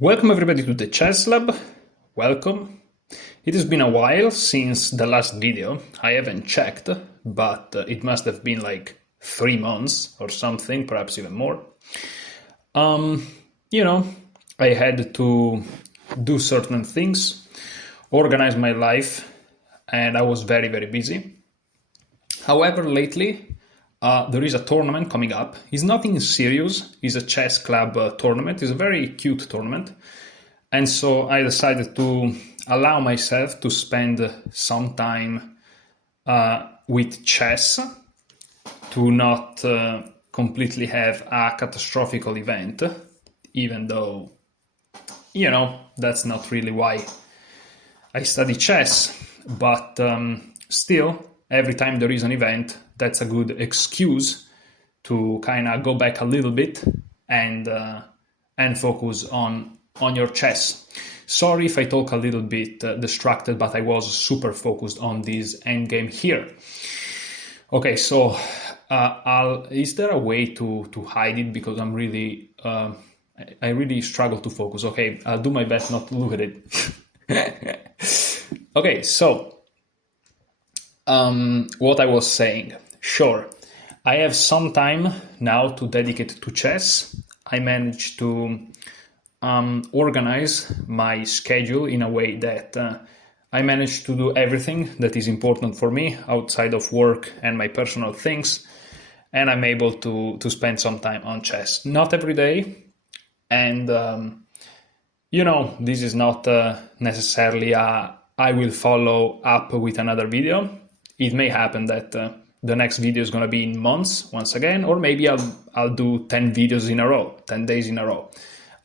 Welcome everybody to the Chess Lab. Welcome. It has been a while since the last video. I haven't checked, but it must have been like 3 months or something, perhaps even more. I had to do certain things, organize my life, and I was very, very busy. However, lately, there is a tournament coming up. It's nothing serious. It's a chess club tournament. It's a very cute tournament. And so I decided to allow myself to spend some time with chess, to not completely have a catastrophic event, even though, that's not really why I study chess. But still, every time there is an event, that's a good excuse to kind of go back a little bit and focus on your chess. Sorry if I talk a little bit distracted, but I was super focused on this endgame here. Okay, so is there a way to hide it? Because I'm really, I really struggle to focus. Okay, I'll do my best not to look at it. Okay, so what I was saying. Sure, I have some time now to dedicate to chess. I managed to organize my schedule in a way that I managed to do everything that is important for me outside of work and my personal things, and I'm able to spend some time on chess. Not every day, and this is not necessarily I will follow up with another video. It may happen that the next video is going to be in months once again, or maybe I'll do 10 videos in a row, 10 days in a row.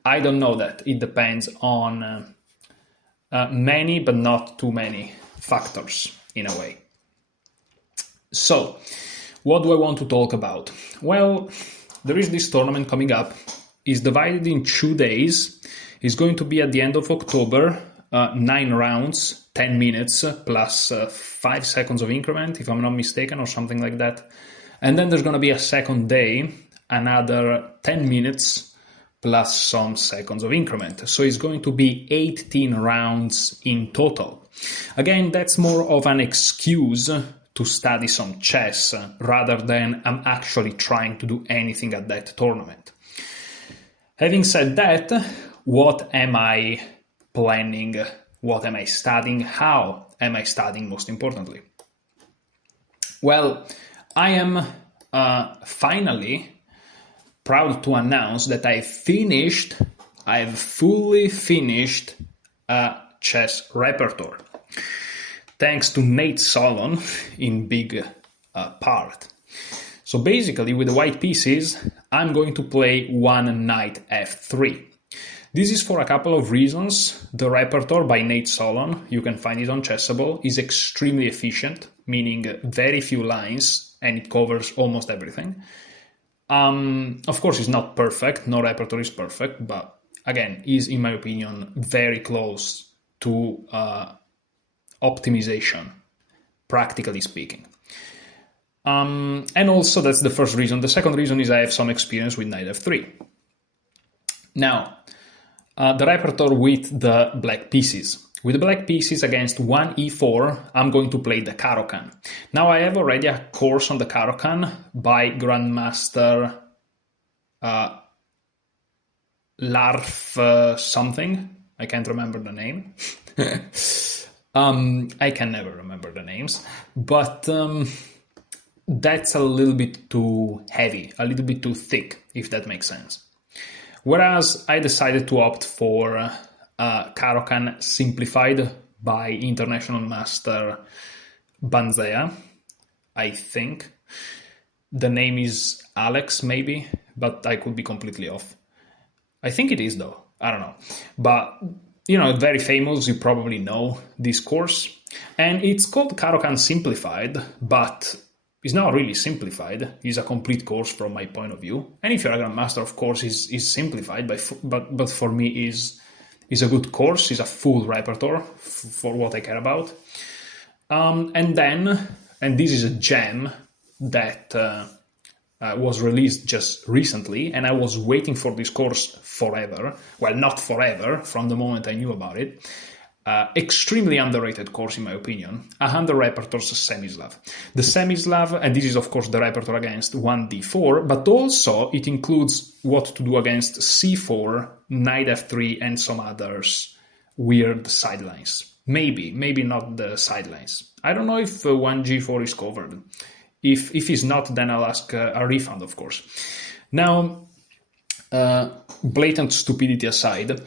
I don't know that. It depends on many, but not too many factors in a way. So, what do I want to talk about? Well, there is this tournament coming up. It's divided in 2 days. It's going to be at the end of October, 9 rounds, 10 minutes plus 5 seconds of increment, if I'm not mistaken, or something like that. And then there's going to be a second day, another 10 minutes plus some seconds of increment. So it's going to be 18 rounds in total. Again, that's more of an excuse to study some chess rather than I'm actually trying to do anything at that tournament. Having said that, what am I planning? What am I studying? How am I studying, most importantly? Well, I am finally proud to announce that I've fully finished chess repertoire. Thanks to Nate Solon in big part. So basically, with the white pieces, I'm going to play one knight f3. This is for a couple of reasons. The repertoire by Nate Solon, you can find it on Chessable, is extremely efficient, meaning very few lines, and it covers almost everything. Of course, it's not perfect. No repertoire is perfect, but again, is, in my opinion, very close to optimization, practically speaking. And also, that's the first reason. The second reason is I have some experience with knight f3. Now, the repertoire with the black pieces. With the black pieces against 1 e4, I'm going to play the Caro-Kann. Now, I have already a course on the Caro-Kann by Grandmaster Larf something. I can't remember the name. I can never remember the names. But that's a little bit too heavy, a little bit too thick, if that makes sense. Whereas I decided to opt for Caro-Kann simplified by International Master Banzea, I think. The name is Alex, maybe, but I could be completely off. I think it is, though. I don't know. But, very famous. You probably know this course. And it's called Caro-Kann Simplified, but it's not really simplified. It's a complete course from my point of view. And if you're a grandmaster, of course, is simplified, but for me is a good course. It's a full repertoire for what I care about. And this is a gem that was released just recently, and I was waiting for this course forever. Well, not forever, from the moment I knew about it. Extremely underrated course, in my opinion. 100 Repertoires Semi-Slav. The Semi-Slav, and this is of course the repertoire against 1d4, but also it includes what to do against c4, knight f3, and some others weird sidelines. Maybe not the sidelines. I don't know if 1g4 is covered. If it's not, then I'll ask a refund, of course. Now, blatant stupidity aside,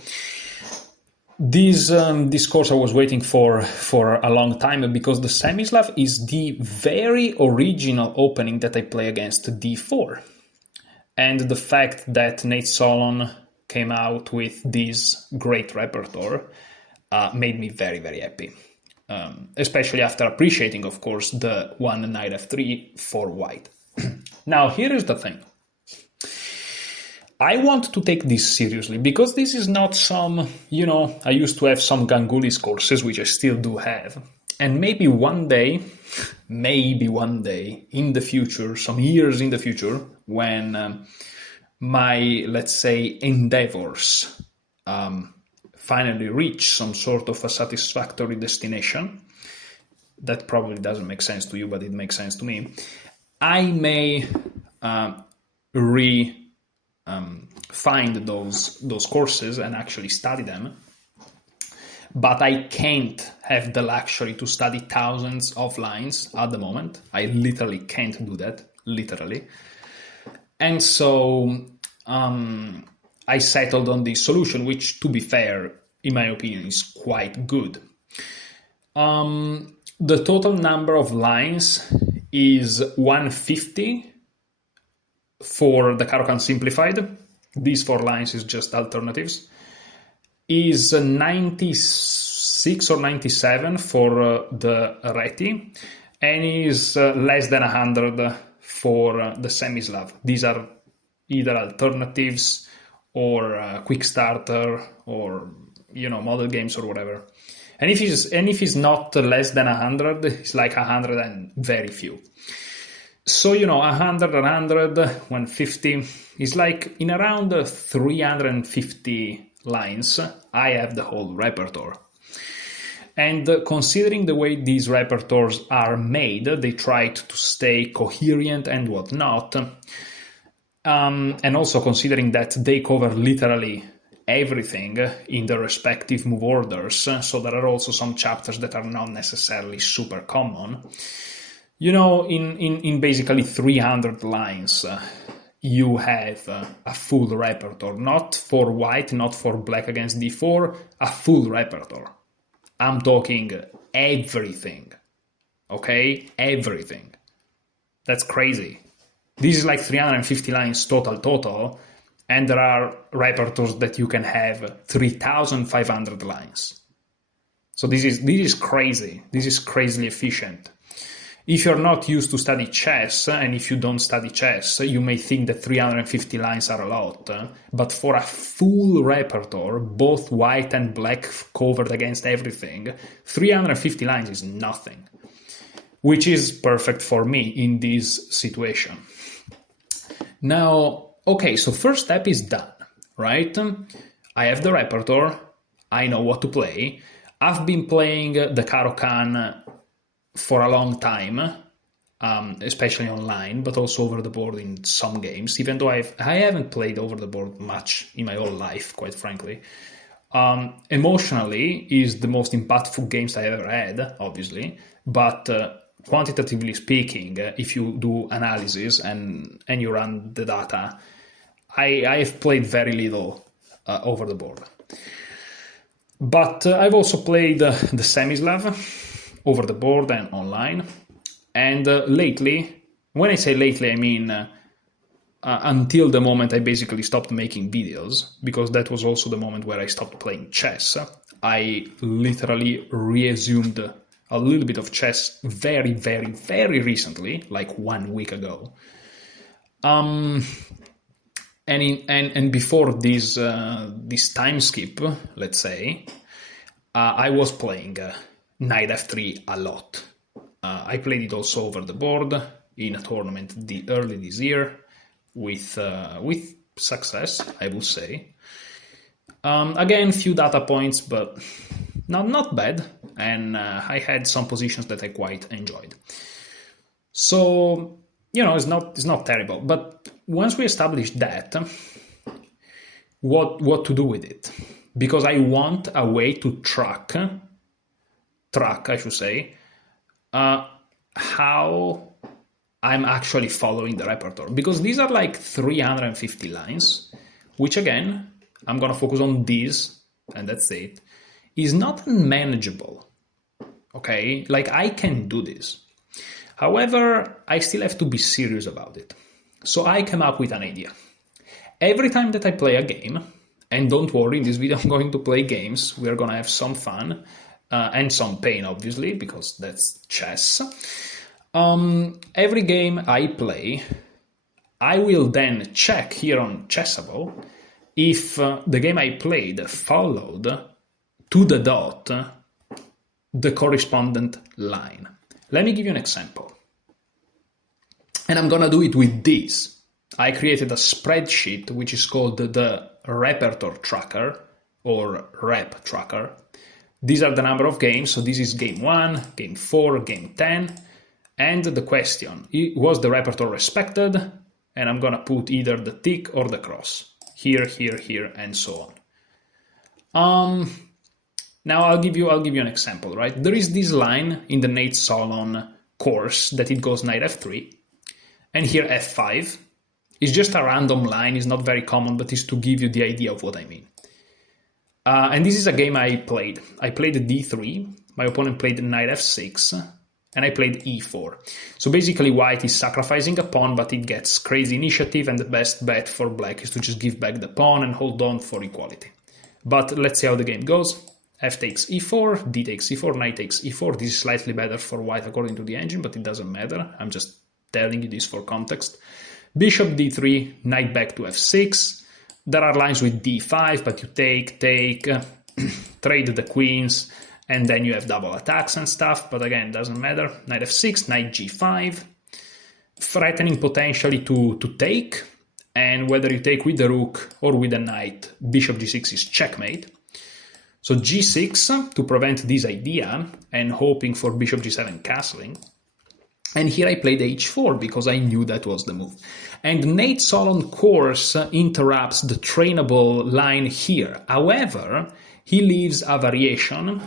this course I was waiting for a long time, because the Semi-Slav is the very original opening that I play against d4. And the fact that Nate Solon came out with this great repertoire made me very, very happy. Especially after appreciating, of course, the one knight f3 for white. Now, here is the thing. I want to take this seriously, because this is not some, I used to have some Gangulis courses, which I still do have. And maybe one day in the future, some years in the future, when my, let's say, endeavors finally reach some sort of a satisfactory destination, that probably doesn't make sense to you, but it makes sense to me, I may find those courses and actually study them. But I can't have the luxury to study thousands of lines at the moment. I literally can't do that, literally. And so I settled on this solution, which, to be fair, in my opinion, is quite good. The total number of lines is 150 for the Caro-Kann Simplified. These 4 lines is just alternatives. Is 96 or 97 for the Reti, and is less than 100 for the Semi-Slav. These are either alternatives or quick starter or model games or whatever. And if it's not less than 100, it's like 100 and very few. So 100, 150 is like in around 350 lines. I have the whole repertoire. And considering the way these repertoires are made, they try to stay coherent and whatnot. And also considering that they cover literally everything in the respective move orders, so there are also some chapters that are not necessarily super common. In basically 300 lines, you have a full repertoire, not for white, not for black against d4, a full repertoire. I'm talking everything, okay? Everything. That's crazy. This is like 350 lines total, and there are repertoires that you can have 3,500 lines. So this is crazy. This is crazily efficient. If you're not used to study chess, and if you don't study chess, you may think that 350 lines are a lot, but for a full repertoire, both white and black covered against everything, 350 lines is nothing, which is perfect for me in this situation. Now, okay, so first step is done, right? I have the repertoire, I know what to play, I've been playing the Caro-Kann for a long time, especially online, but also over the board in some games, even though I haven't played over the board much in my whole life, quite frankly. Emotionally is the most impactful games I ever had, obviously, but quantitatively speaking, if you do analysis and you run the data, I have played very little over the board. But I've also played the Semi-Slav over the board and online. And lately, when I say lately, I mean until the moment I basically stopped making videos, because that was also the moment where I stopped playing chess. I literally resumed a little bit of chess very, very, very recently, like 1 week ago. And before this time skip, let's say, I was playing knight f3 a lot. I played it also over the board in a tournament early this year. with success, I would say. Again, few data points, but not bad. And I had some positions that I quite enjoyed. So, it's not terrible. But once we established that, what to do with it? Because I want a way to track, I should say, how I'm actually following the repertoire. Because these are like 350 lines, which again, I'm going to focus on these, and that's it, is not unmanageable. Okay? Like, I can do this. However, I still have to be serious about it. So I came up with an idea. Every time that I play a game, and don't worry, in this video I'm going to play games, we are going to have some fun, and some pain, obviously, because that's chess. Every game I play, I will then check here on Chessable if the game I played followed to the dot the correspondent line. Let me give you an example. And I'm going to do it with this. I created a spreadsheet which is called the Repertoire Tracker or Rep Tracker. These are the number of games. So this is game 1, game 4, game 10. And the question, was the repertoire respected? And I'm going to put either the tick or the cross. Here, here, here, and so on. Now I'll give you an example, right? There is this line in the Nate Solon course that it goes knight f3, and here f5. It's just a random line, it's not very common, but it's to give you the idea of what I mean. And this is a game I played. I played d3, my opponent played knight f6, and I played e4. So basically white is sacrificing a pawn, but it gets crazy initiative, and the best bet for black is to just give back the pawn and hold on for equality. But let's see how the game goes. F takes e4, d takes e4, knight takes e4. This is slightly better for white according to the engine, but it doesn't matter. I'm just telling you this for context. Bishop d3, knight back to f6. There are lines with d5, but you take, trade the queens, and then you have double attacks and stuff, but again, doesn't matter. Knight f6, knight g5, threatening potentially to take, and whether you take with the rook or with the knight, bishop g6 is checkmate. So g6 to prevent this idea, and hoping for bishop g7 castling. And here I played h4 because I knew that was the move. And Nate Solon course interrupts the trainable line here. However, he leaves a variation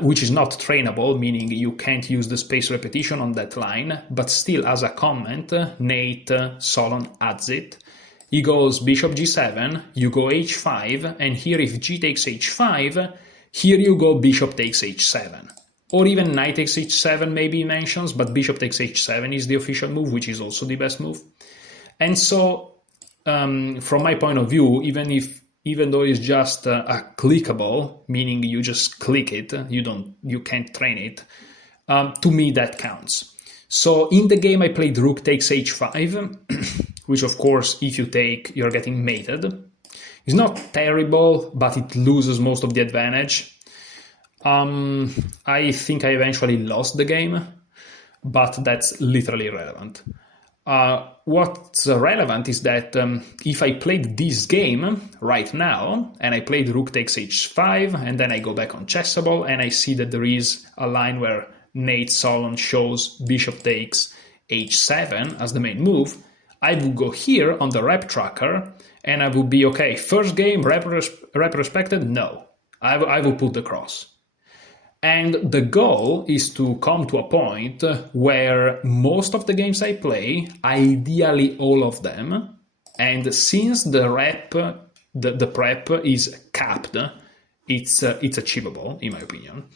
which is not trainable, meaning you can't use the space repetition on that line, but still as a comment, Nate Solon adds it. He goes bishop g7, you go h5, and here if g takes h5, here you go bishop takes h7. Or even knight takes h7 maybe he mentions, but bishop takes h7 is the official move, which is also the best move. And so, from my point of view, even though it's just a clickable, meaning you just click it, you can't train it, to me that counts. So in the game I played rook takes h5, which of course if you take, you're getting mated. It's not terrible, but it loses most of the advantage. I think I eventually lost the game, but that's literally irrelevant. What's relevant is that if I played this game right now, and I played rook takes h5, and then I go back on Chessable, and I see that there is a line where Nate Solon shows bishop takes h7 as the main move, I would go here on the rep tracker, and I would be, okay, first game, rep respected? No. I will put the cross. And the goal is to come to a point where most of the games I play, ideally all of them, and since the rep, the prep is capped, it's achievable, in my opinion.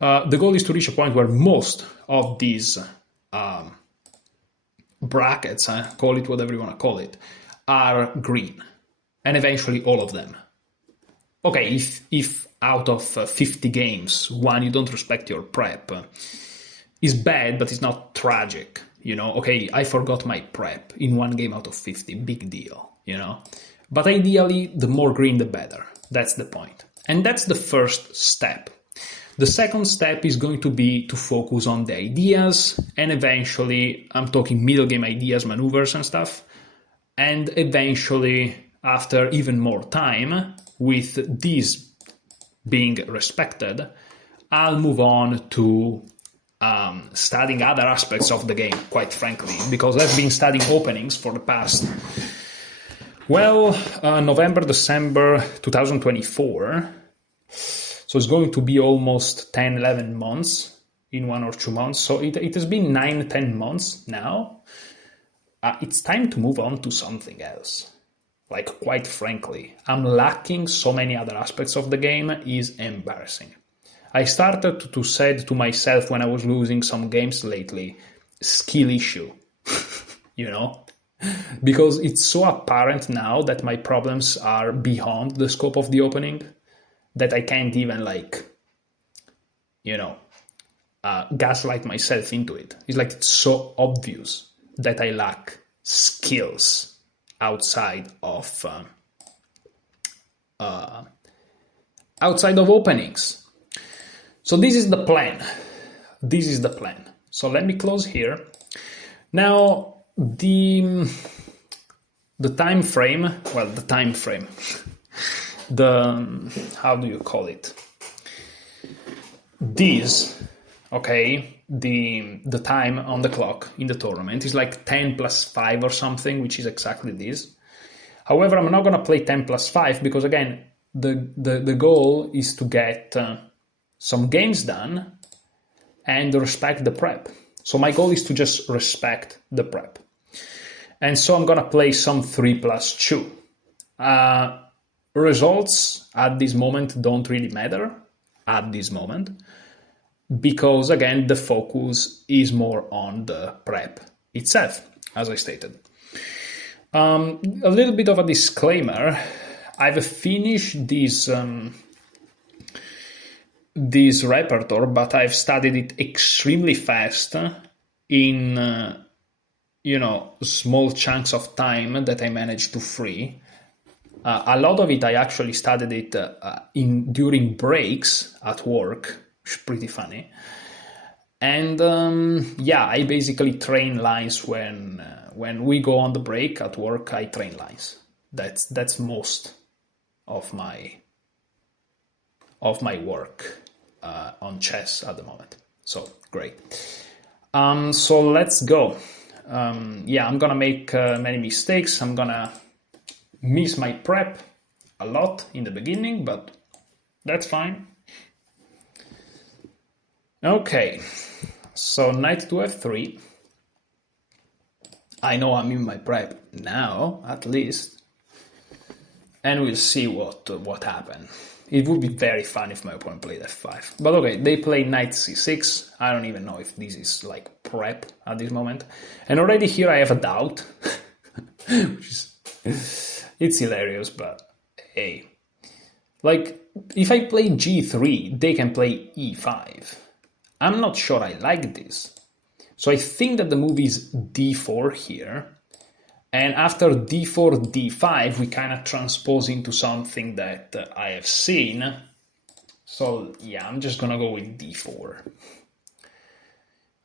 The goal is to reach a point where most of these brackets, call it whatever you want to call it, are green, and eventually all of them. Okay, if out of 50 games, one you don't respect your prep, is bad, but it's not tragic, you know? Okay, I forgot my prep in one game out of 50, big deal, you know? But ideally, the more green, the better. That's the point. And that's the first step. The second step is going to be to focus on the ideas, and eventually, I'm talking middle game ideas, maneuvers and stuff, And eventually, after even more time, with these being respected, I'll move on to studying other aspects of the game, quite frankly, because I've been studying openings for the past, November, December 2024. So it's going to be almost 10, 11 months in 1 or 2 months. So it has been 9, 10 months now. It's time to move on to something else. Like, quite frankly, I'm lacking so many other aspects of the game. Is embarrassing. I started to say to myself when I was losing some games lately, skill issue, you know? Because it's so apparent now that my problems are beyond the scope of the opening that I can't even, gaslight myself into it. It's like it's so obvious that I lack skills outside of openings. So this is the plan. So let me close here. Now the time frame. How do you call it? The time on the clock in the tournament is like 10 plus 5 or something, which is exactly this. However, I'm not going to play 10 plus 5 because, again, the goal is to get some games done and respect the prep. So my goal is to just respect the prep. And so I'm going to play some 3 plus 2. Results at this moment don't really matter at this moment, because, again, the focus is more on the prep itself, as I stated. A little bit of a disclaimer. I've finished this repertoire, but I've studied it extremely fast in, small chunks of time that I managed to free. A lot of it, I actually studied it during breaks at work, which is pretty funny. And I basically train lines when we go on the break at work. I train lines. That's most of my work on chess at the moment. So great. So let's go. I'm gonna make many mistakes. I'm gonna miss my prep a lot in the beginning, but that's fine. Okay, so knight to f3. I know I'm in my prep now, at least, and we'll see what happened. It would be very fun if my opponent played f5. But okay, they play knight c6. I don't even know if this is like prep at this moment. And already here I have a doubt, which is... It's hilarious, but hey. Like, if I play g3, they can play e5. I'm not sure I like this. So I think that the move is d4 here. And after d4, d5, we kind of transpose into something that I have seen. So yeah, I'm just going to go with d4.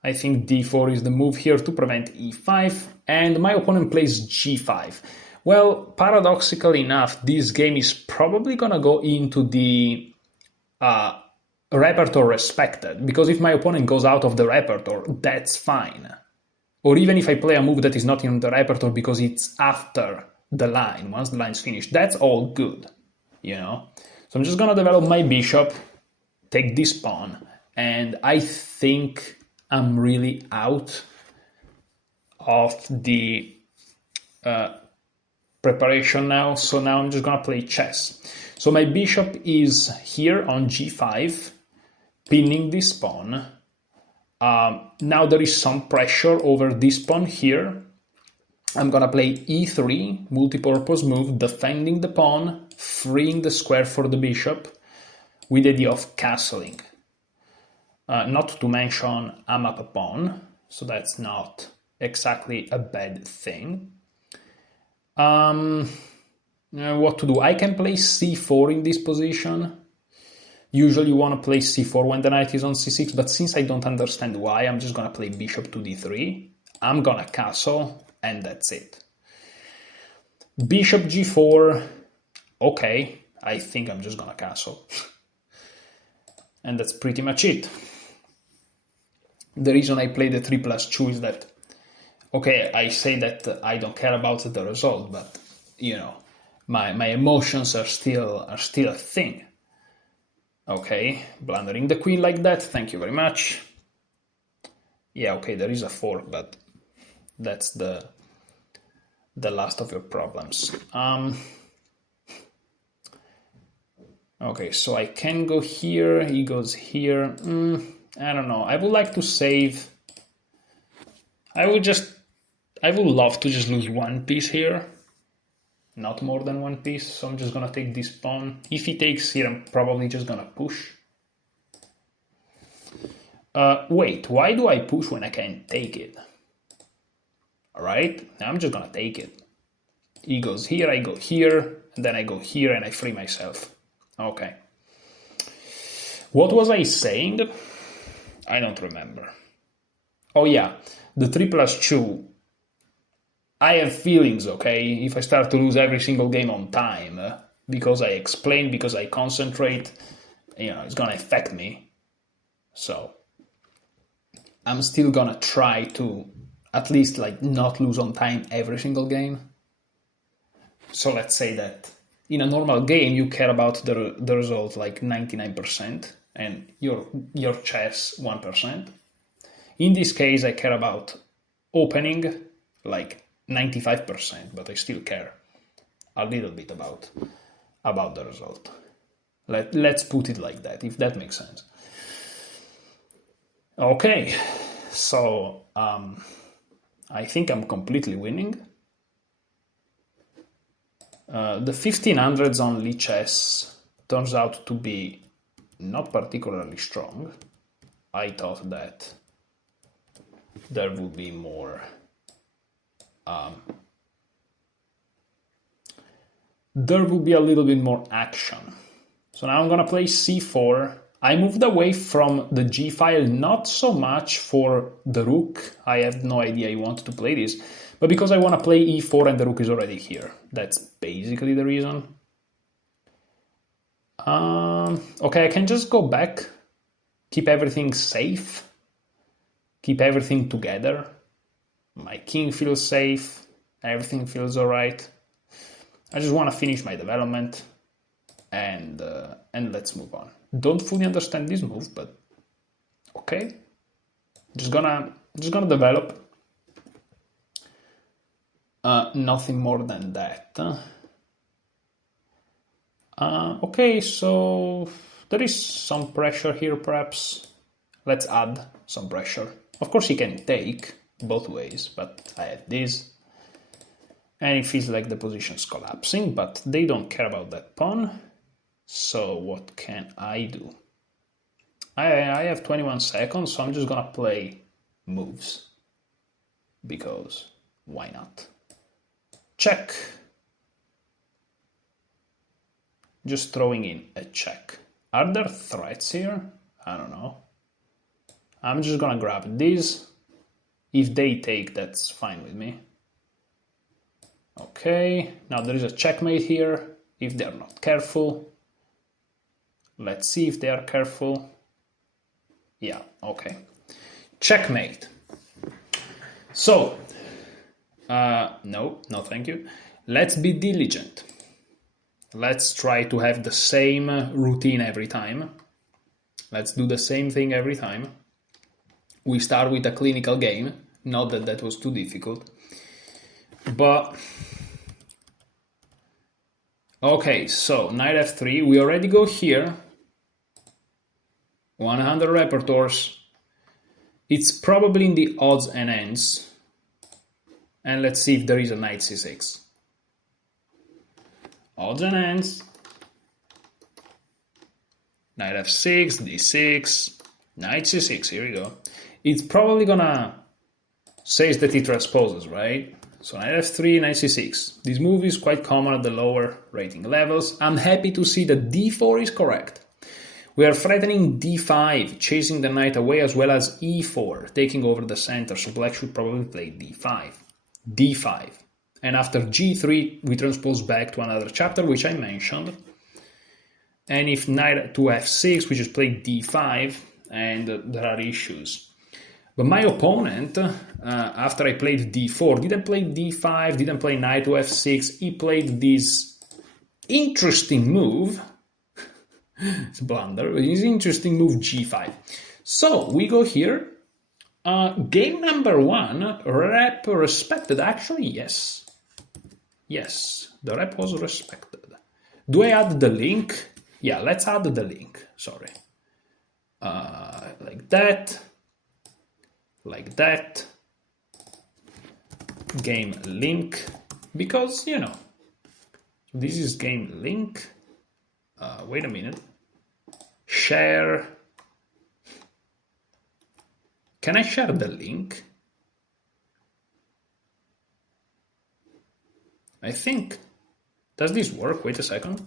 I think d4 is the move here to prevent e5. And my opponent plays g5. Well, paradoxically enough, this game is probably going to go into the repertoire respected, because if my opponent goes out of the repertoire, that's fine. Or even if I play a move that is not in the repertoire because it's after the line, once the line's finished, that's all good, you know? So I'm just going to develop my bishop, take this pawn, and I think I'm really out of the... preparation now, so now I'm just gonna play chess. So my bishop is here on g5, pinning this pawn. Now there is some pressure over this pawn here. I'm gonna play e3, multi-purpose move, defending the pawn, freeing the square for the bishop, with the idea of castling. Not to mention I'm up a pawn, so that's not exactly a bad thing. What to do? I can play c4 in this position. Usually you want to play c4 when the knight is on c6, but since I don't understand why, I'm just going to play bishop to d3. I'm going to castle, and that's it. Bishop g4. Okay, I think I'm just gonna castle. And that's pretty much it. The reason I play the 3+2 is that, okay, I say that I don't care about the result, but you know, my emotions are still a thing. Okay, blundering the queen like that, thank you very much. Yeah, okay, there is a fork, but that's the last of your problems. Okay, so I can go here, he goes here. I don't know, I would like to save. I would love to just lose one piece here. Not more than one piece, so I'm just gonna take this pawn. If he takes here, I'm probably just gonna push. Wait, why do I push when I can't take it? Alright, I'm just gonna take it. He goes here, I go here, and then I go here and I free myself. Okay. What was I saying? I don't remember. Oh yeah, the 3+2. I have feelings, okay? If I start to lose every single game on time, because I explain, because I concentrate, you know, it's gonna affect me. So I'm still gonna try to at least like not lose on time every single game. So let's say that in a normal game you care about the result like 99% and your chess 1%. In this case I care about opening like 95%, but I still care a little bit about the result. Let's put it like that, if that makes sense. Okay, so I think I'm completely winning. The 1500s only chess turns out to be not particularly strong. I thought that there would be more there will be a little bit more action. So now I'm gonna play c4. I moved away from the g file, not so much for the rook. I have no idea I want to play this, but because I want to play e4 and the rook is already here. That's basically the reason. Okay, I can just go back, keep everything safe, keep everything together. My king feels safe, everything feels alright. I just want to finish my development and let's move on. Don't fully understand this move, but okay. Just gonna develop. Nothing more than that. Okay, so there is some pressure here, perhaps. Let's add some pressure. Of course, he can take both ways, but I have this. And it feels like the position's collapsing, but they don't care about that pawn. So what can I do? I have 21 seconds, so I'm just gonna play moves. Because why not? Check. Just throwing in a check. Are there threats here? I don't know. I'm just gonna grab this. If they take, that's fine with me. Okay, now there is a checkmate here. If they're not careful. Let's see if they are careful. Yeah, okay. Checkmate. So, no thank you. Let's be diligent. Let's try to have the same routine every time. Let's do the same thing every time. We start with a clinical game. Not that that was too difficult. But, okay, so knight f3. We already go here. 100 repertoires. It's probably in the odds and ends. And let's see if there is a knight c6. Odds and ends. Knight f6, d6, knight c6, here we go. It's probably gonna say that it transposes, right? So knight f3, knight c6. This move is quite common at the lower rating levels. I'm happy to see that d4 is correct. We are threatening d5, chasing the knight away, as well as e4, taking over the center, so black should probably play d5. d5. and after g3 we transpose back to another chapter, which I mentioned. And if knight to f6, we just play d5, and there are issues. But my opponent, after I played d4, didn't play d5, didn't play knight to f6, he played this interesting move. It's a blunder. It's interesting move g5. So we go here. Game number 1, rep respected. Actually, yes. Yes, the rep was respected. Do I add the link? Yeah, let's add the link. Sorry. Like that. Like that. Game link. Because, you know, this is game link. Wait a minute. Share. Can I share the link? I think. Does this work? Wait a second.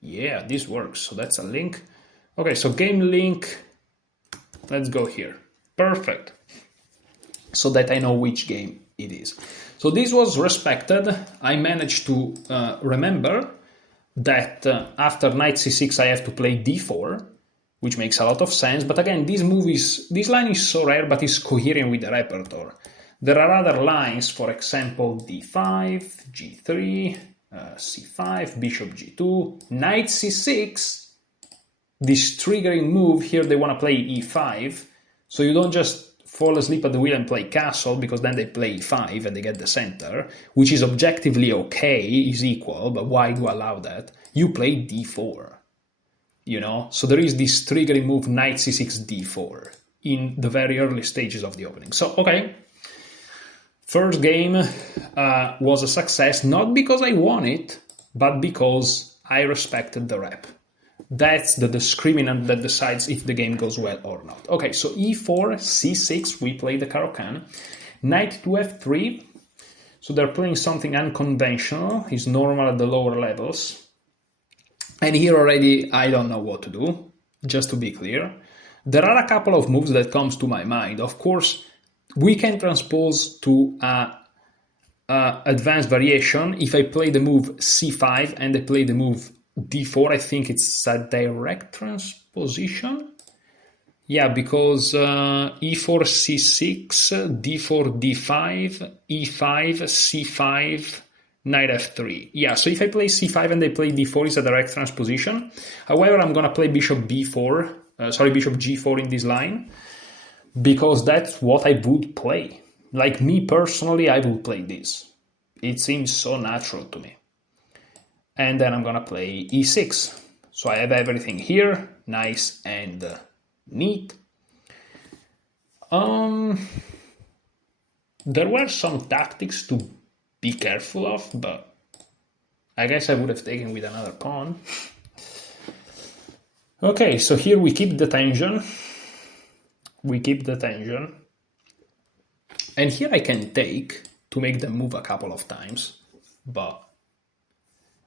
Yeah, this works. So that's a link. Okay, so game link. Let's go here. Perfect. So that I know which game it is. So this was respected. I managed to remember that after knight c6 I have to play d4, which makes a lot of sense. But again, this line is so rare, but it's coherent with the repertoire. There are other lines, for example, d5, g3, c5, bishop g2, knight c6. This triggering move here, they want to play e5. So you don't just fall asleep at the wheel and play castle, because then they play e5 and they get the center, which is objectively okay, is equal, but why do I allow that? You play d4, you know? So there is this triggering move, knight c6, d4, in the very early stages of the opening. So, okay. First game was a success, not because I won it, but because I respected the rep. That's the discriminant that decides if the game goes well or not. Okay, so e4, c6, we play the Caro-Kann. Knight to f3, so they're playing something unconventional, is normal at the lower levels. And here already, I don't know what to do, just to be clear. There are a couple of moves that comes to my mind. Of course, we can transpose to advanced variation. If I play the move c5 and I play the move d4, I think it's a direct transposition. Yeah, because e4, c6, d4, d5, e5, c5, knight f3. Yeah, so if I play c5 and I play d4, it's a direct transposition. However, I'm going to play bishop g4 in this line, because that's what I would play. Like me personally, I would play this. It seems so natural to me. And then I'm gonna play e6. So I have everything here, nice and neat. There were some tactics to be careful of, but I guess I would have taken with another pawn. Okay, so here we keep the tension. We keep the tension. And here I can take to make them move a couple of times, but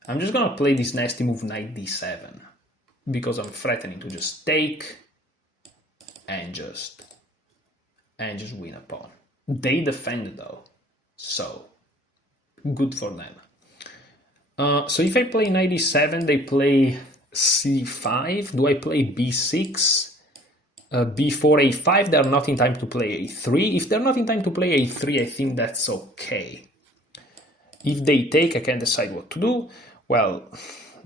I'm just gonna play this nasty move knight d7 because I'm threatening to just take and just win a pawn. They defend though, so good for them. So if I play knight d7, they play c5. Do I play b6? b4, a5, they're not in time to play a3. If they're not in time to play a3, I think that's okay. If they take, I can decide what to do. Well,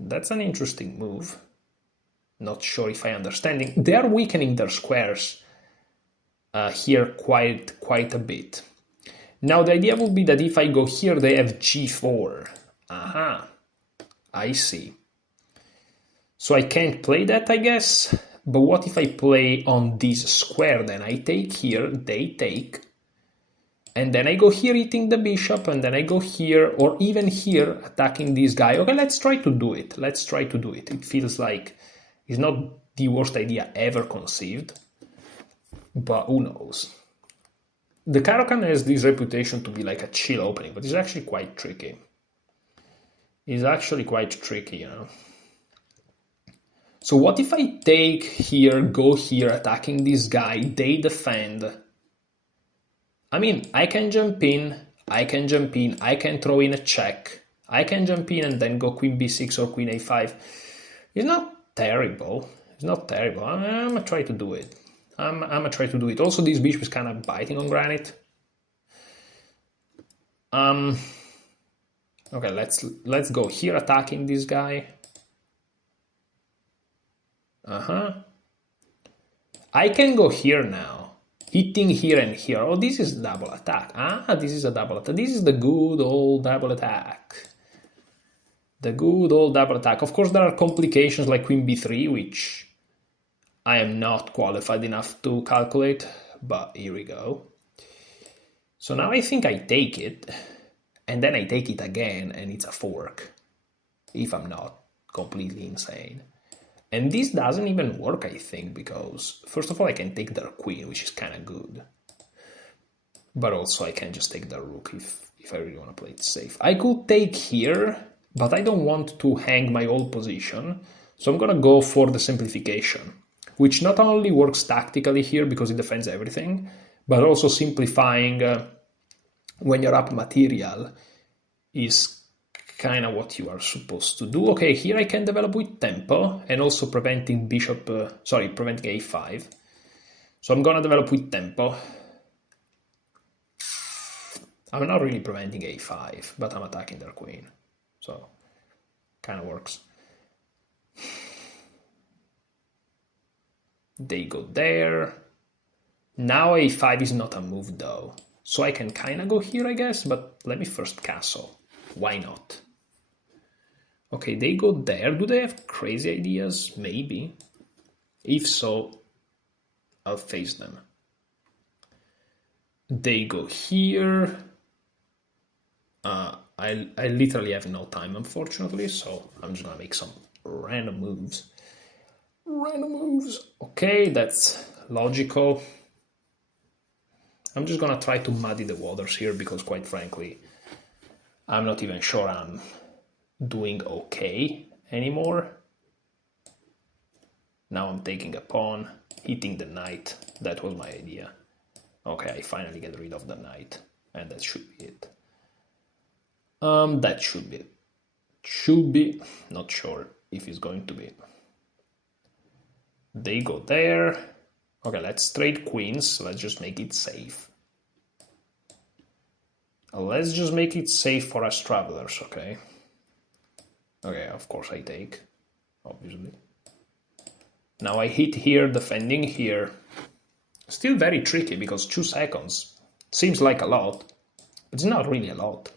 that's an interesting move. Not sure if I understand. They are weakening their squares here quite a bit. Now the idea would be that if I go here, they have g4. Aha, I see. So I can't play that, I guess. But what if I play on this square? Then I take here, they take, and then I go here eating the bishop, and then I go here, or even here attacking this guy. Okay, let's try to do it. Let's try to do it. It feels like it's not the worst idea ever conceived, but who knows. The Caro-Kann has this reputation to be like a chill opening, but it's actually quite tricky. It's actually quite tricky, you know. So what if I take here, go here, attacking this guy, they defend. I mean, I can jump in, I can throw in a check, I can jump in and then go queen b6 or queen a5. It's not terrible. It's not terrible. I'm gonna try to do it. I'm gonna try to do it. Also, this bishop is kind of biting on granite. Okay, let's go here attacking this guy. I can go here now, hitting here and here. Oh, this is double attack. This is a double attack. This is the good old double attack. The good old double attack. Of course, there are complications like queen b3, which I am not qualified enough to calculate, but here we go. So now I think I take it, and then I take it again, and it's a fork, if I'm not completely insane. And this doesn't even work, I think, because first of all, I can take their queen, which is kind of good. But also I can just take the rook if I really want to play it safe. I could take here, but I don't want to hang my old position. So I'm going to go for the simplification, which not only works tactically here because it defends everything, but also simplifying when you're up material is kind of what you are supposed to do. Okay, here I can develop with tempo and also preventing preventing a5. So I'm gonna develop with tempo. I'm not really preventing a5, but I'm attacking their queen. So, kind of works. They go there. Now a5 is not a move though. So I can kind of go here, I guess, but let me first castle. Why not? Okay, they go there. Do they have crazy ideas? Maybe. If so, I'll face them. They go here. I literally have no time, unfortunately, so I'm just gonna make some random moves. Okay, that's logical. I'm just gonna try to muddy the waters here because, quite frankly, I'm not even sure I'm doing okay anymore. Now I'm taking a pawn, hitting the knight. That was my idea. Okay, I finally get rid of the knight, and that should be it. That should be it. Should be. Not sure if it's going to be. They go there. Okay, let's trade queens. Let's just make it safe. Let's just make it safe for us travelers, okay? Okay, of course I take, obviously. Now I hit here, defending here. Still very tricky because 2 seconds seems like a lot. It's not really a lot.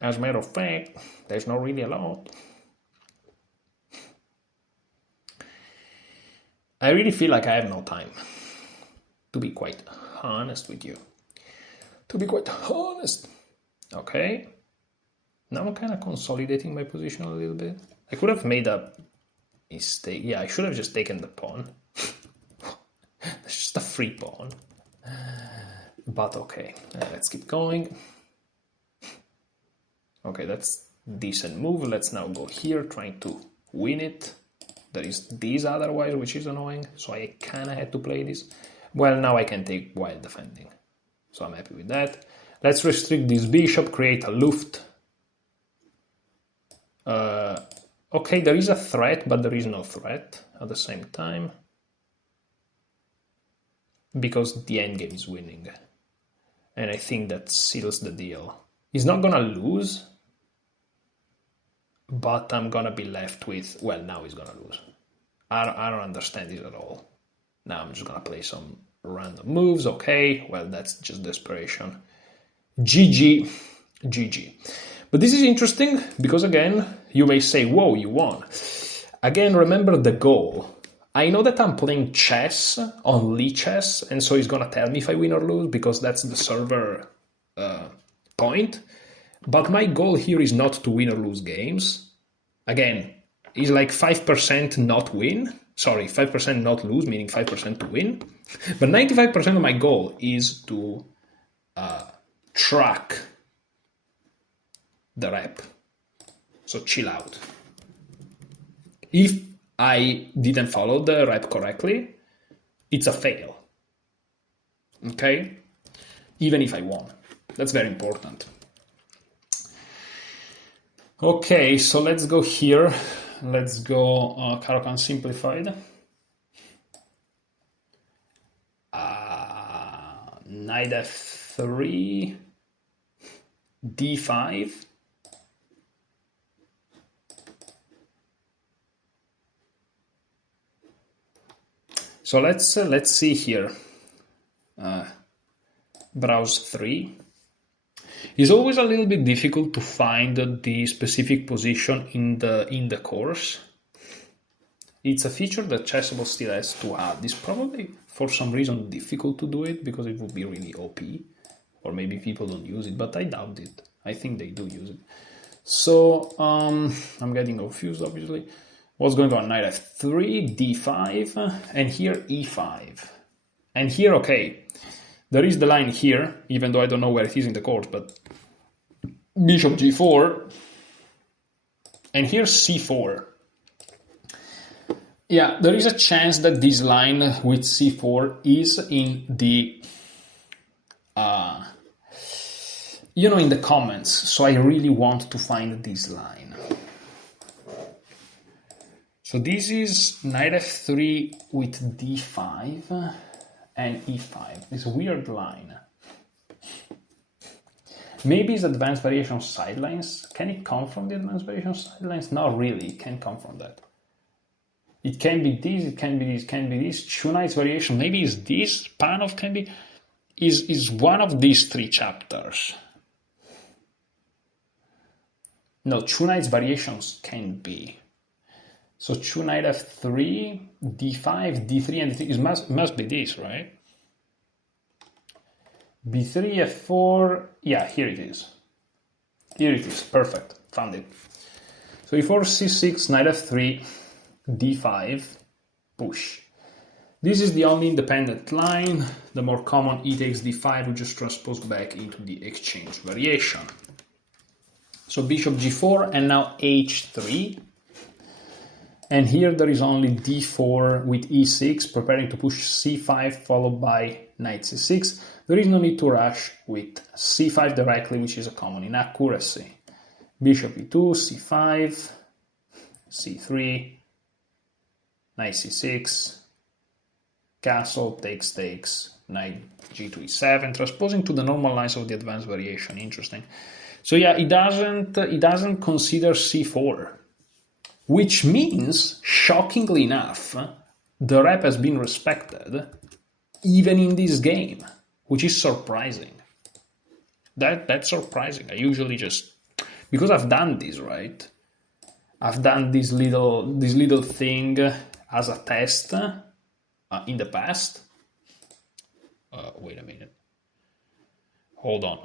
As a matter of fact, there's not really a lot. I really feel like I have no time, to be quite honest with you. To be quite honest. Okay. Now I'm kind of consolidating my position a little bit. I could have made a mistake. Yeah, I should have just taken the pawn. It's just a free pawn. But okay, let's keep going. Okay, that's a decent move. Let's now go here, trying to win it. There is this otherwise, which is annoying. So I kind of had to play this. Well, now I can take while defending. So I'm happy with that. Let's restrict this bishop, create a luft. Okay, there is a threat, but there is no threat at the same time. Because the endgame is winning. And I think that seals the deal. He's not gonna lose. But I'm gonna be left with... Well, now he's gonna lose. I don't understand this at all. Now I'm just gonna play some random moves. Okay, well, that's just desperation. GG. But this is interesting because, again, you may say, whoa, you won. Again, remember the goal. I know that I'm playing chess on Lichess, and so he's gonna tell me if I win or lose because that's the server point. But my goal here is not to win or lose games. Again, it's like 5% not win. Sorry, 5% not lose, meaning 5% to win. But 95% of my goal is to track the rep. So chill out. If I didn't follow the rep correctly, it's a fail. Okay? even if I won. That's very important. Okay, so let's go here. Let's go Caro-Kann simplified. Knight f3, d5. So let's see here. Browse 3. It's always a little bit difficult to find the specific position in the course. It's a feature that Chessable still has to add. It's probably, for some reason, difficult to do it because it would be really OP. Or maybe people don't use it, but I doubt it. I think they do use it. So, I'm getting confused, obviously. What's going on? Knight f3, d5, and here e5. And here, okay, there is the line here, even though I don't know where it is in the course, but bishop g4, and here c4. Yeah, there is a chance that this line with c4 is in the, in the comments. So I really want to find this line. So this is knight f3 with d5 and e5. This weird line. Maybe it's advanced variation sidelines. Can it come from the advanced variation sidelines? Not really. It can't come from that. It can be this, it can be this, can be this. Two knights variation, maybe it's this. Panov can be, is one of these three chapters. No, two knights variations can be. So two knight f3, d5, d3, and d3. It must be this, right? b3, f4, yeah, here it is. Here it is, perfect, found it. So e4, c6, knight f3, d5, push. This is the only independent line. The more common e takes d5, we just transpose back into the exchange variation. So bishop g4 and now h3. And here there is only d4 with e6, preparing to push c5 followed by knight c6. There is no need to rush with c5 directly, which is a common inaccuracy. Bishop e2, c5, c3, knight c6, castle, takes, knight g2, e7, transposing to the normal lines of the advanced variation. Interesting. So yeah, it doesn't consider c4, which means, shockingly enough, the rep has been respected even in this game, which is surprising. That's surprising. I usually just, because I've done this, right? I've done this little thing as a test in the past. Wait a minute. Hold on.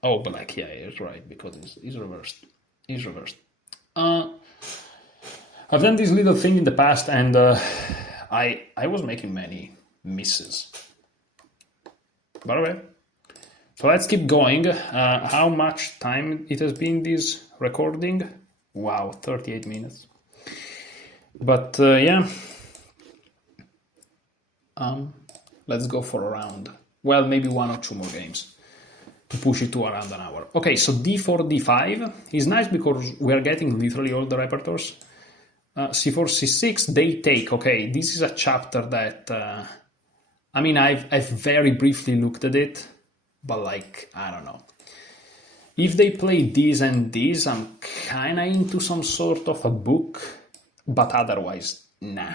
Oh, black, yeah, it's right, because it's reversed. It's reversed. I've done this little thing in the past, and I was making many misses. But okay. So let's keep going. How much time it has been this recording? Wow, 38 minutes. But yeah. Let's go for a round. Well, maybe one or two more games to push it to around an hour. Okay, so d4, d5 is nice because we're getting literally all the repertoires. c4, c6, they take. Okay, this is a chapter that, I mean, I've very briefly looked at it, but like, I don't know. If they play this and this, I'm kind of into some sort of a book, but otherwise, nah.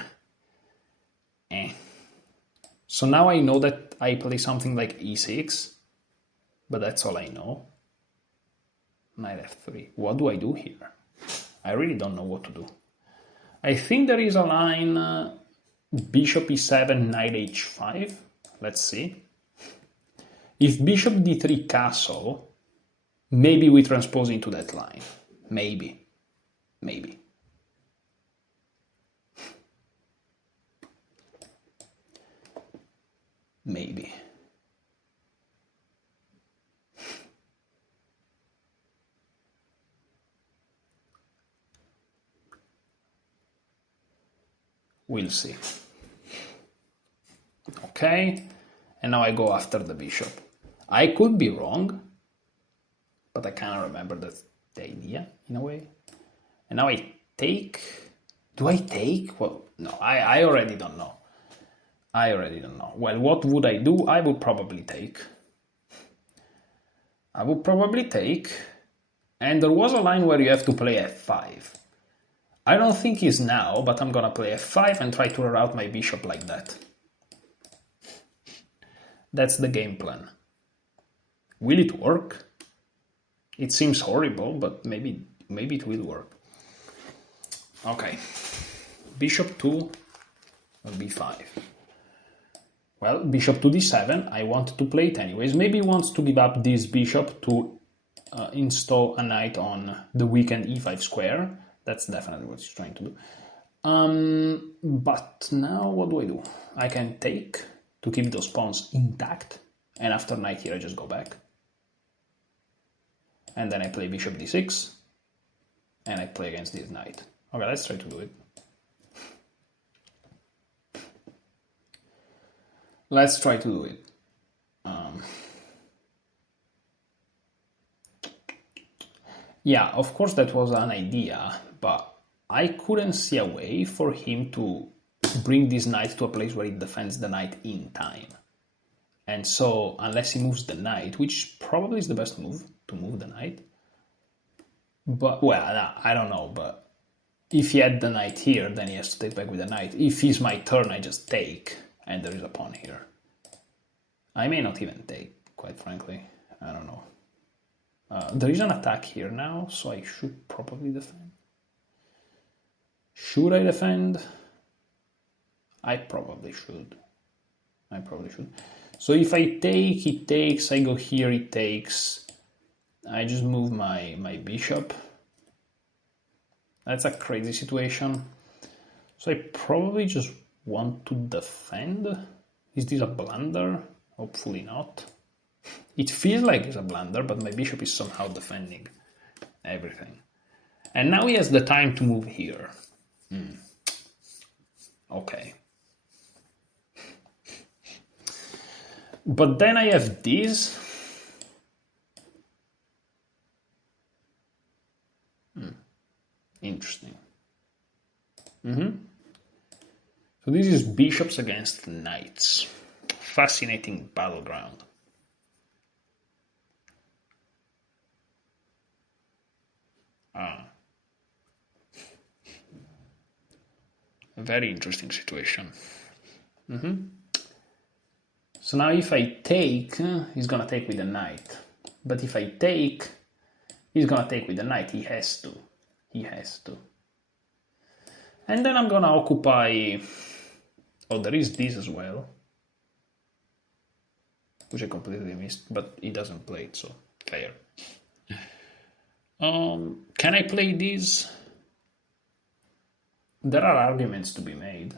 So now I know that I play something like e6, but that's all I know. Knight f3. What do I do here? I really don't know what to do. I think there is a line bishop e7, knight h5. Let's see. If bishop d3 castle, maybe we transpose into that line. Maybe. We'll see. Okay, and now I go after the bishop. I could be wrong, but I kind of remember that's the idea in a way. And now I take. Do I take? Well, no, I already don't know. I already don't know. Well, what would I do? I would probably take. I would probably take. And there was a line where you have to play f5. I don't think he's now, but I'm gonna play f5 and try to route my bishop like that. That's the game plan. Will it work? It seems horrible, but maybe it will work. Okay. Bishop to b5. Well, bishop to d7. I want to play it anyways. Maybe he wants to give up this bishop to install a knight on the weakened e5 square. That's definitely what he's trying to do. But now what do I do? I can take to keep those pawns intact. And after knight here, I just go back. And then I play bishop d6. And I play against this knight. Okay, let's try to do it. Let's try to do it. Yeah, of course that was an idea, but I couldn't see a way for him to bring this knight to a place where it defends the knight in time. And so, unless he moves the knight, which probably is the best move, to move the knight. But, well, I don't know, but if he had the knight here, then he has to take back with the knight. If it's my turn, I just take, and there is a pawn here. I may not even take, quite frankly. I don't know. There is an attack here now, so I should probably defend. Should I defend? I probably should. So if I take, he takes, I go here, he takes. I just move my bishop. That's a crazy situation. So I probably just want to defend. Is this a blunder? Hopefully not. It feels like it's a blunder, but my bishop is somehow defending everything. And now he has the time to move here. Okay. But then I have this. Interesting. So this is bishops against knights. Fascinating battleground. A very interesting situation. So now if I take, he's gonna take with the knight. But if I take, he's gonna take with the knight. He has to. And then I'm gonna occupy. Oh, there is this as well, which I completely missed, but he doesn't play it, so fair. Can I play this? There are arguments to be made.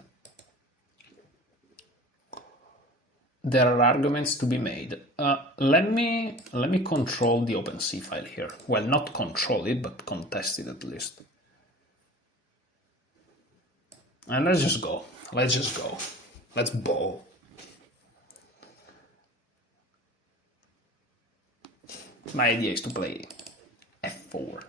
Let me control the OpenC file here. Well, not control it, but contest it at least. And let's just go. Let's ball. My idea is to play f4.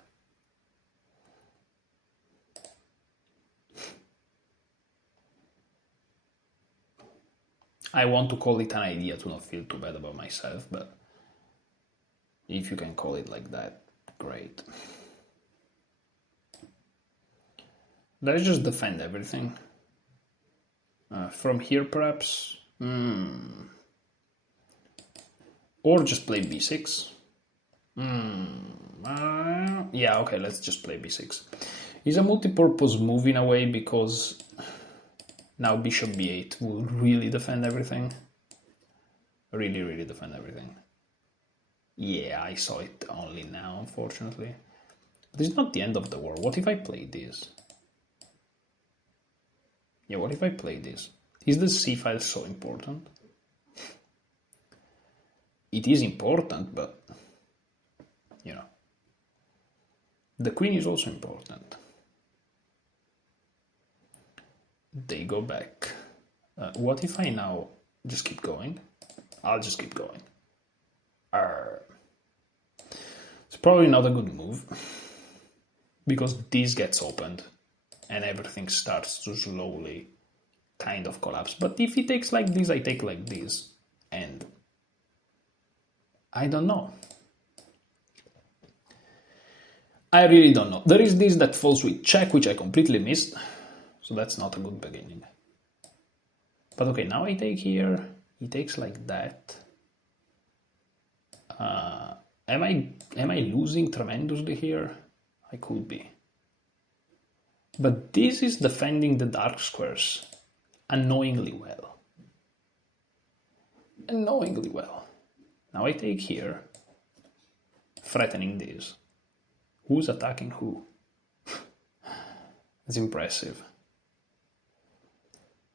I want to call it an idea to not feel too bad about myself, but if you can call it like that, great. Let's just defend everything. From here, perhaps. Or just play b6. Yeah, okay, let's just play b6. It's a multi-purpose move in a way because now bishop b8 will really defend everything. Really defend everything. Yeah, I saw it only now, unfortunately. This is not the end of the world. What if I play this? Yeah, what if I play this? Is the C file so important? It is important, but, you know, the queen is also important. They go back. What if I now just keep going? I'll just keep going. It's probably not a good move, because this gets opened and everything starts to slowly kind of collapse. But if he takes like this, I take like this, and I don't know. I really don't know. There is this that falls with check, which I completely missed, so that's not a good beginning. But okay, now I take here, he takes like that. Am I losing tremendously here? I could be. But this is defending the dark squares annoyingly well. Annoyingly well. Now I take here, threatening this. Who's attacking who? It's impressive.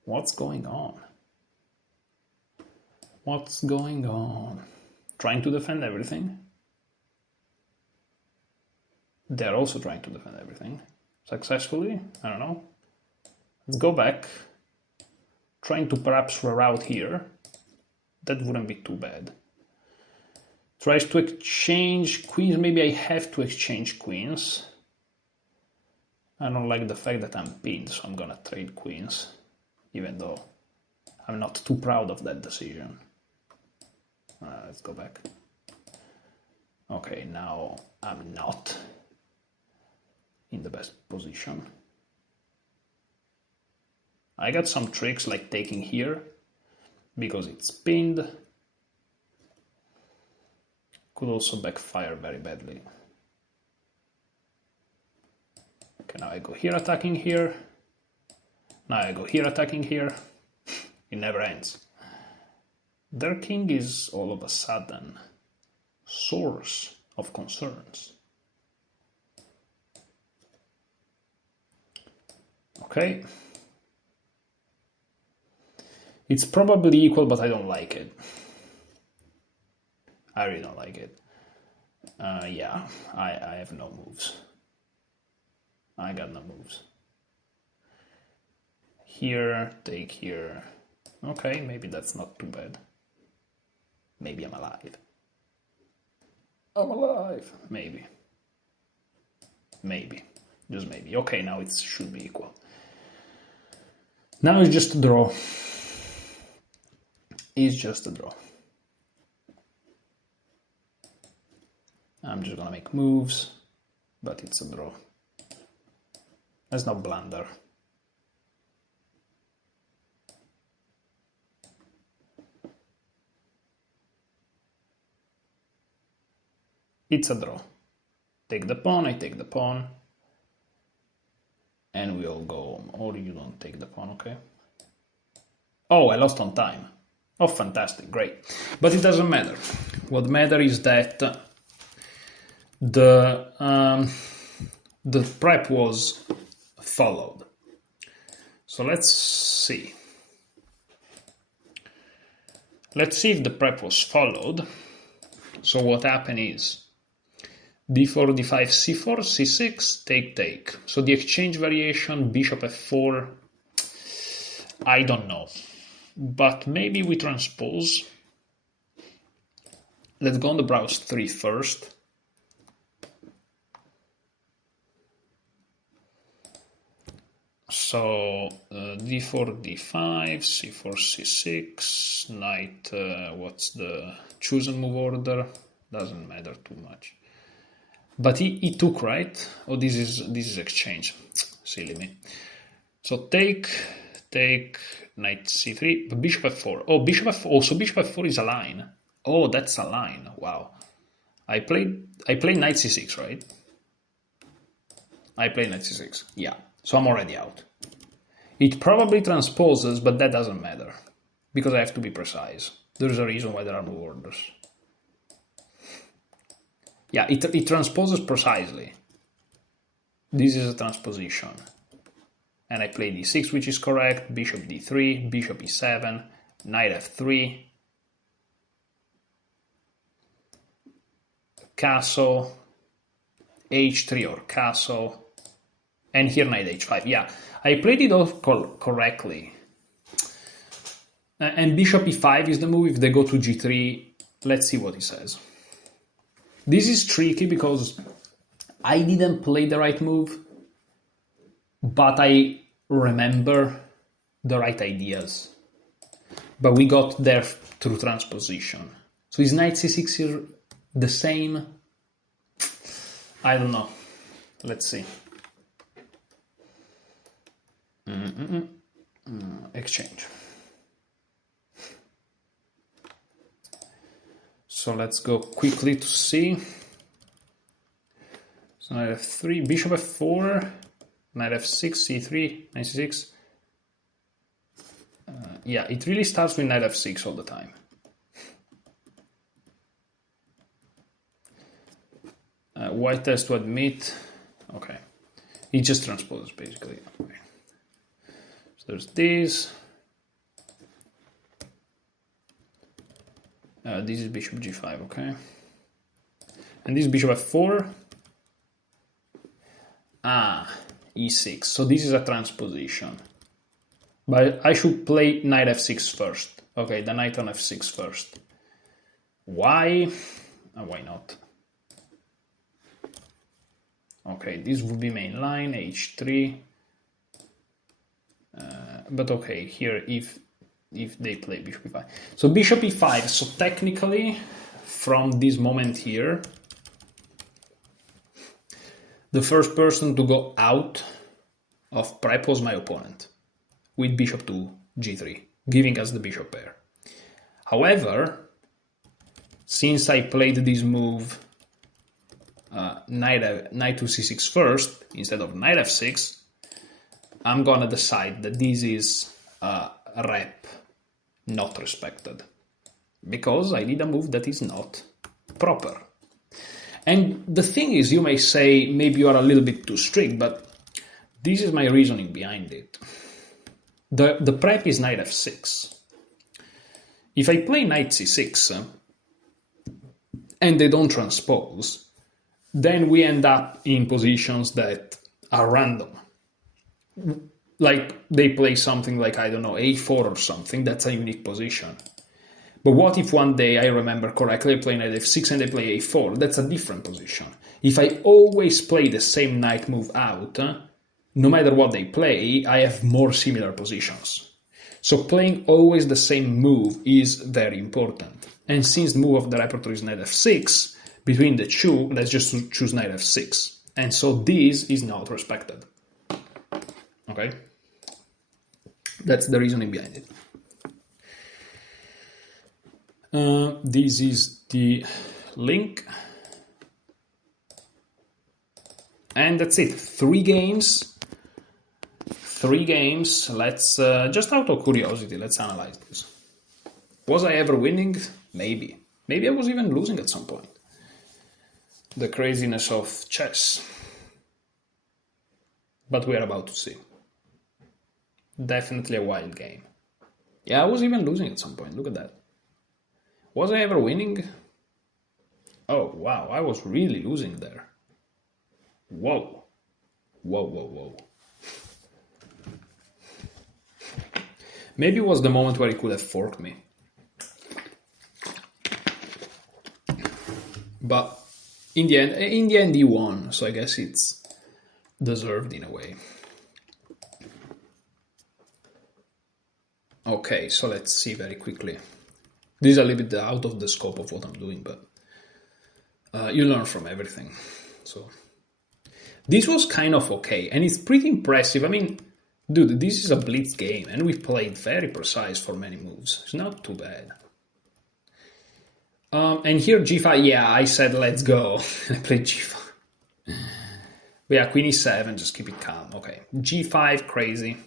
What's going on? What's going on? Trying to defend everything? They're also trying to defend everything. Successfully? I don't know. Let's go back. Trying to perhaps reroute here. That wouldn't be too bad. Tries to exchange queens. Maybe I have to exchange queens. I don't like the fact that I'm pinned, so I'm gonna trade queens. Even though I'm not too proud of that decision. Let's go back. Okay, now I'm not in the best position. I got some tricks like taking here because it's pinned. Could also backfire very badly. Okay, now I go here attacking here. Now I go here attacking here. It never ends. Their king is all of a sudden source of concerns. Okay. It's probably equal, but I don't like it. I really don't like it. Yeah, I have no moves. I got no moves. Here, take here. Okay, maybe that's not too bad. Maybe I'm alive. I'm alive. Maybe. Maybe. Just maybe. Okay, now it should be equal. Now it's just a draw. It's just a draw. I'm just gonna make moves, but it's a draw. Let's not blunder. It's a draw. Take the pawn, I take the pawn. And we all go home. Or you don't take the pawn, okay? Oh, I lost on time. Oh, fantastic, great. But it doesn't matter. What matters is that the prep was followed. So let's see. Let's see if the prep was followed. So what happened is d4, d5, c4, c6, take. So the exchange variation, bishop f4, I don't know. But maybe we transpose. Let's go on the browse 3 first. So d4, d5, c4, c6, knight, what's the chosen move order? Doesn't matter too much. But he took, right? Oh, this is exchange. Silly me. So take, knight c3, bishop f4. Oh, bishop f4. Oh, so bishop f4 is a line. Oh, that's a line. Wow. I played knight c6, right? I played knight c6. Yeah. So I'm already out. It probably transposes, but that doesn't matter because I have to be precise. There's a reason why there are move orders. Yeah, it transposes precisely. This is a transposition. And I play d6, which is correct, bishop d3, bishop e7, knight f3, castle, h3 or castle, and here knight h5. Yeah, I played it all correctly. And bishop e5 is the move. If they go to g3, let's see what he says. This is tricky because I didn't play the right move, but I remember the right ideas. But we got there through transposition. So is knight c6 here the same? I don't know. Let's see. Exchange. So let's go quickly to see. So knight f3, bishop f4, knight f6, c3, knight c6. Yeah, it really starts with knight f6 all the time. White has to admit. Okay. He just transposes basically. Okay. So there's this. This is bishop g5, okay. And this is bishop f4. E6. So this is a transposition. But I should play knight f6 first. Okay, the knight on f6 first. Why? Why not? Okay, this would be main line, h3. But okay, here if they play bishop e5. So bishop e5, so technically, from this moment here, the first person to go out of prep was my opponent, with bishop to g3, giving us the bishop pair. However, since I played this move knight to c6 first, instead of knight f6, I'm gonna decide that this is a rep not respected, because I did a move that is not proper. And the thing is, you may say maybe you are a little bit too strict, but this is my reasoning behind it. The prep is knight f6. If I play knight c6 and they don't transpose, then we end up in positions that are random. Like they play something like, I don't know, a4 or something, that's a unique position. But what if one day, I remember correctly, I play knight f6 and they play a4, that's a different position. If I always play the same knight move out, no matter what they play, I have more similar positions. So playing always the same move is very important. And since the move of the repertoire is knight f6, between the two, let's just choose knight f6. And so this is not respected. Okay? That's the reasoning behind it. This is the link. And that's it. 3 games. 3 games. Let's, just out of curiosity, let's analyze this. Was I ever winning? Maybe. Maybe I was even losing at some point. The craziness of chess. But we are about to see. Definitely a wild game. Yeah, I was even losing at some point. Look at that. Was I ever winning? Oh, wow. I was really losing there. Whoa. Whoa, whoa, whoa. Maybe it was the moment where he could have forked me. But in the end he won, so I guess it's deserved in a way. Okay, so let's see very quickly. This is a little bit out of the scope of what I'm doing, but you learn from everything. So this was kind of okay, and it's pretty impressive. I mean, dude, this is a blitz game, and we played very precise for many moves. It's not too bad. And here g5, yeah, I said let's go. I played g5. But yeah, queen e7, just keep it calm. Okay, g5, crazy.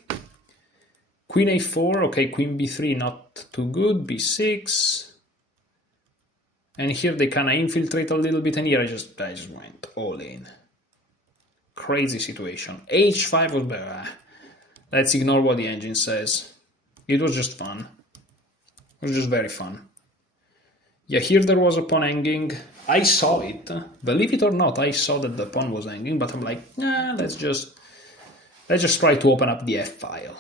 Queen a4, okay, queen b3, not too good. b6. And here they kind of infiltrate a little bit, and here I just went all in. Crazy situation. h5 was better. Let's ignore what the engine says. It was just fun. It was just very fun. Yeah, here there was a pawn hanging. I saw it. Believe it or not, I saw that the pawn was hanging, but I'm like, nah, let's just try to open up the f file.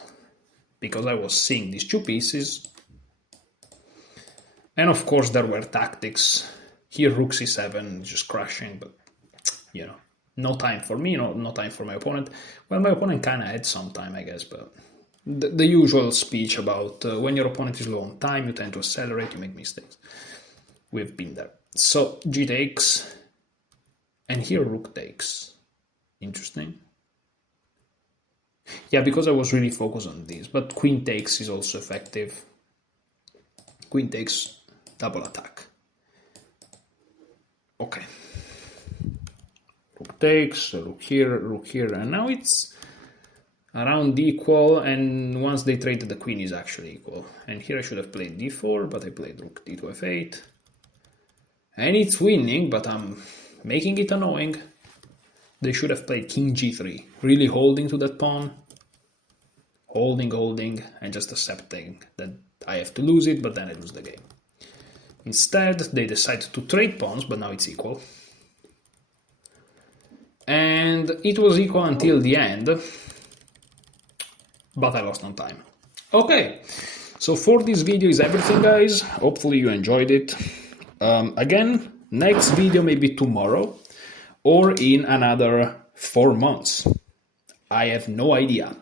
Because I was seeing these 2 pieces, And of course there were tactics. Here rook c7, just crushing, but you know, no time for me, no time for my opponent. Well, my opponent kind of had some time, I guess, but the usual speech about when your opponent is low on time, you tend to accelerate, you make mistakes. We've been there. So g takes, and here rook takes. Interesting. Yeah, because I was really focused on this, but queen takes is also effective. Queen takes, double attack. Okay. Rook takes, rook here, and now it's around equal, and once they trade, the queen is actually equal. And here I should have played d4, but I played rook d2 f8. And it's winning, but I'm making it annoying. They should have played king g3, really holding to that pawn. Holding, and just accepting that I have to lose it, but then I lose the game. Instead, they decide to trade pawns, but now it's equal. And it was equal until the end, but I lost on time. Okay, so for this video is everything, guys. Hopefully you enjoyed it. Again, next video may be tomorrow or in another 4 months. I have no idea.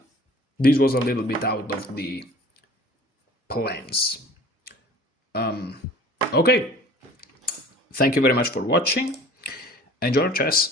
This was a little bit out of the plans. Okay, thank you very much for watching. Enjoy chess.